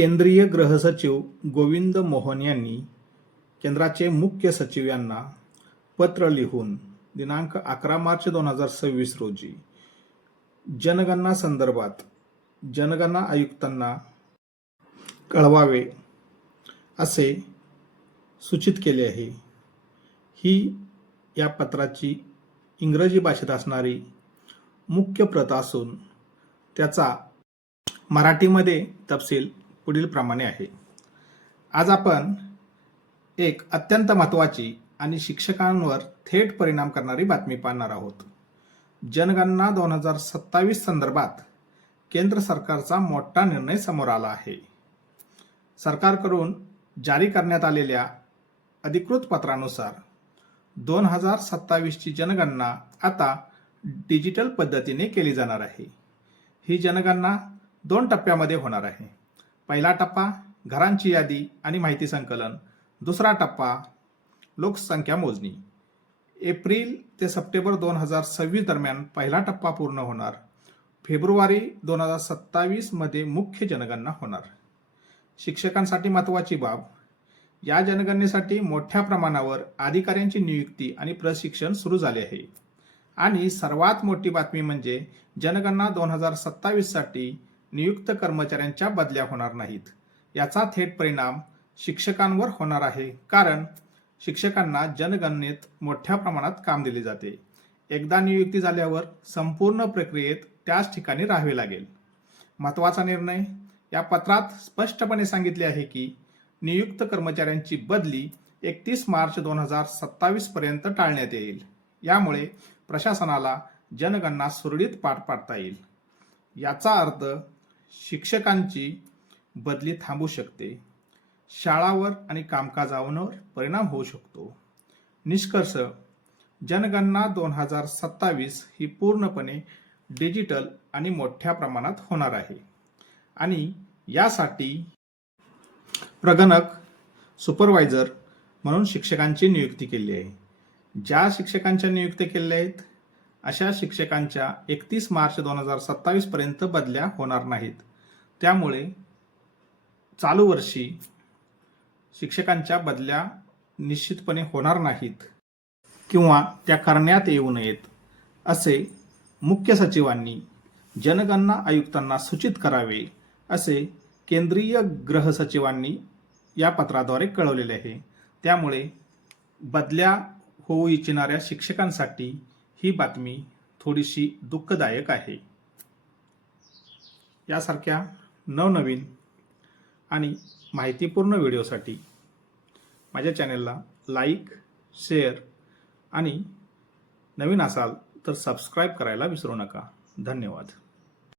केंद्रीय गृहसचिव गोविंद मोहन यांनी केंद्राचे मुख्य सचिव यांना पत्र लिहून दिनांक 11 मार्च 2026 रोजी जनगणना संदर्भात जनगणना आयुक्तांना कळवावे असे सूचित केले आहे। ही या पत्राची इंग्रजी भाषेत असणारी मुख्य प्रत असून त्याचा मराठीमध्ये तपशील पुढील प्रमाणे आहे। आज आपण एक अत्यंत महत्त्वाची आणि शिक्षकांवर थेट परिणाम करणारी बातमी पाहणार आहोत। जनगणना 2027 संदर्भात केंद्र सरकारचा मोठा निर्णय समोर आला आहे। सरकारकडून जारी करण्यात आलेल्या अधिकृत पत्रानुसार 2027 ची जनगणना आता डिजिटल पद्धतीने केली जाणार आहे। ही जनगणना 2 टप्प्यामध्ये होणार आहे। पहिला टप्पा घरांची यादी आणि माहिती संकलन, दुसरा टप्पा लोकसंख्या मोजणी। एप्रिल ते सप्टेंबर 2026 दरम्यान पहिला टप्पा पूर्ण होणार। फेब्रुवारी 2027 मध्ये मुख्य जनगणना होणार। शिक्षकांसाठी महत्त्वाची बाब, या जनगणनेसाठी मोठ्या प्रमाणावर अधिकाऱ्यांची नियुक्ती आणि प्रशिक्षण सुरू झाले आहे। आणि सर्वात मोठी बातमी म्हणजे जनगणना 2027 साठी नियुक्त कर्मचाऱ्यांच्या बदल्या होणार नाहीत। याचा थेट परिणाम शिक्षकांवर होणार आहे, कारण शिक्षकांना जनगणनेत मोठ्या प्रमाणात काम दिले जाते। एकदा नियुक्ती झाल्यावर संपूर्ण प्रक्रियेत त्याच ठिकाणी राहावे लागेल। महत्त्वाचा निर्णय, या पत्रात स्पष्टपणे सांगितले आहे की नियुक्त कर्मचाऱ्यांची बदली 31 मार्च 2027 पर्यंत टाळण्यात येईल। यामुळे प्रशासनाला जनगणना सुरळीत पार पाडता येईल। याचा अर्थ शिक्षकांची बदली थांबू शकते, शाळावर आणि कामकाजावर परिणाम होऊ शकतो। निष्कर्ष, जनगणना 2027 ही पूर्णपणे डिजिटल आणि मोठ्या प्रमाणात होणार आहे आणि यासाठी प्रगणक सुपरवायझर म्हणून शिक्षकांची नियुक्ती केली आहे। ज्या शिक्षकांच्या नियुक्ती केलेल्या आहेत अशा शिक्षकांच्या 31 मार्च 2027 पर्यंत बदल्या होणार नाहीत। त्यामुळे चालू वर्षी शिक्षकांच्या बदल्या निश्चितपणे होणार नाहीत किंवा त्या करण्यात येऊ नयेत असे मुख्य सचिवांनी जनगणना आयुक्तांना सूचित करावे असे केंद्रीय गृहसचिवांनी या पत्राद्वारे कळवलेले आहे। त्यामुळे बदल्या होऊ इच्छिणाऱ्या शिक्षकांसाठी ही बातमी थोडीशी दुःखदायक आहे। यासारख्या नवनवीन आणि माहितीपूर्ण व्हिडिओसाठी माझ्या चॅनलला लाईक, शेअर आणि नवीन असाल तर सबस्क्राईब करायला विसरू नका। धन्यवाद।